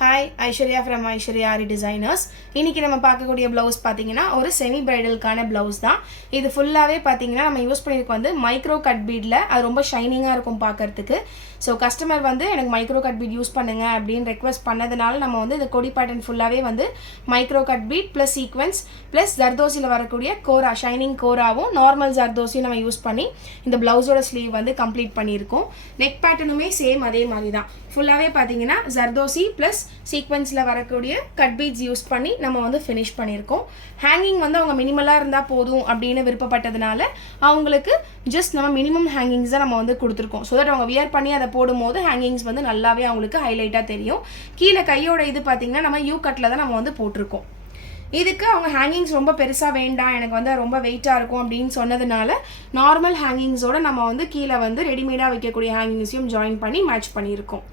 Hi Aishwarya from Aishwarya aari designers. இன்றைக்கி நம்ம பார்க்கக்கூடிய ப்ளவுஸ் பார்த்தீங்கன்னா ஒரு செமி பிரைடலுக்கான ப்ளவுஸ் தான். இது ஃபுல்லாகவே பார்த்தீங்கன்னா நம்ம யூஸ் பண்ணியிருக்க வந்து மைக்ரோ கட் பீடில். அது ரொம்ப ஷைனிங்காக இருக்கும் பார்க்குறதுக்கு. ஸோ கஸ்டமர் வந்து எனக்கு மைக்ரோ கட் பீட் யூஸ் பண்ணுங்க அப்படின்னு ரெக்வஸ்ட் பண்ணதுனால நம்ம வந்து இந்த கொடி பேட்டர்ன் ஃபுல்லாகவே வந்து micro cut bead plus sequence plus ஜர்தோசியில் வரக்கூடிய கோரா ஷைனிங் கோராவும் நார்மல் ஜர்தோசியும் நம்ம யூஸ் பண்ணி இந்த ப்ளவுஸோட ஸ்லீவ் வந்து கம்ப்ளீட் பண்ணியிருக்கோம். நெக் பேட்டர்னுமே சேம் அதே மாதிரி தான். ஃபுல்லாகவே பார்த்தீங்கன்னா ஜர்தோசி ப்ளஸ் சீக்வன்ஸில் வரக்கூடிய கட் பீட்ஸ் யூஸ் பண்ணி நம்ம வந்து ஃபினிஷ் பண்ணியிருக்கோம். ஹேங்கிங் வந்து அவங்க மினிமலாக இருந்தால் போதும் அப்படின்னு விருப்பப்பட்டதுனால அவங்களுக்கு ஜஸ்ட் நம்ம மினிமம் ஹேங்கிங்ஸ் தான் நம்ம வந்து கொடுத்துருக்கோம். ஸோ தட் அவங்க வியர் பண்ணி அதை போடும்போது ஹேங்கிங்ஸ் வந்து நல்லாவே அவங்களுக்கு ஹைலைட்டாக தெரியும். கீழே கையோட இது பார்த்தீங்கன்னா நம்ம யூ கட்டில் தான் நம்ம வந்து போட்டிருக்கோம். இதுக்கு அவங்க ஹேங்கிங்ஸ் ரொம்ப பெருசாக வேண்டாம், எனக்கு வந்து ரொம்ப வெயிட்டாக இருக்கும் அப்படின்னு சொன்னதுனால நார்மல் ஹேங்கிங்ஸோடு நம்ம வந்து கீழே வந்து ரெடிமேடாக வைக்கக்கூடிய ஹேங்கிங்ஸையும் ஜாயின் பண்ணி மேட்ச் பண்ணியிருக்கோம்.